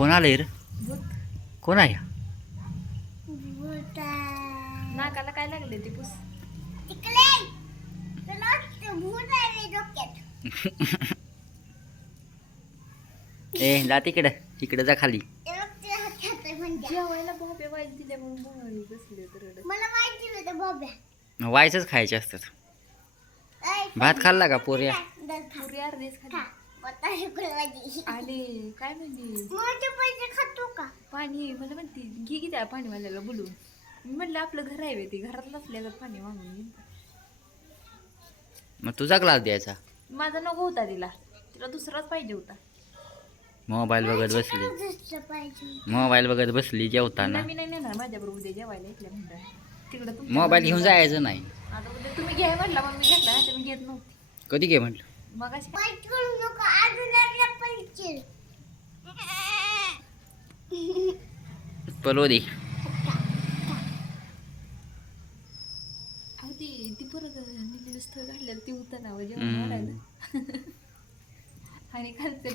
कोण आलंय रे? कोण आहे? नाकाला काय लागले ते पुस ए जा तिकडे जा खाली. जेवायला भोपे वाईट दिले म्हणून बोंगाळी बसले तर मला माहिती होतं बाब्या वायचंच खायचे असतात. भात खाल्ला का पोऱ्या? पुरी अर्धीच खाली आले काय म्हणली खातो का पाणी मला म्हणते घे की त्या पाणीवाल्याला बोलून. मी म्हटलं आपलं घर आहे ते घरात नसल्याचं पाणी मागून घेईन. मग तुझा ग्लास द्यायचा. माझा नको होता तिला दुसराच पाहिजे होता. मोबाईल बघत बसली. दुसरं पाहिजे मोबाईल बघत बसली जेवताना. मी नाही नेणार माझ्याबरोबर उद्या जेवायला इथल्या म्हणतात तिकडं मोबाईल घेऊन जायचं नाही. आता उद्या तुम्ही घ्या म्हटलं मग मी घेतला नाही तर मी घेत नव्हती. कधी घे म्हटलं? मग अशी वाईट करू नको अजून एकदा पाहिजे पलो दे. अहो ती परत निलेलं स्थळ काढलेलं ती होतं ना जेवण वाढायला आणि खालचं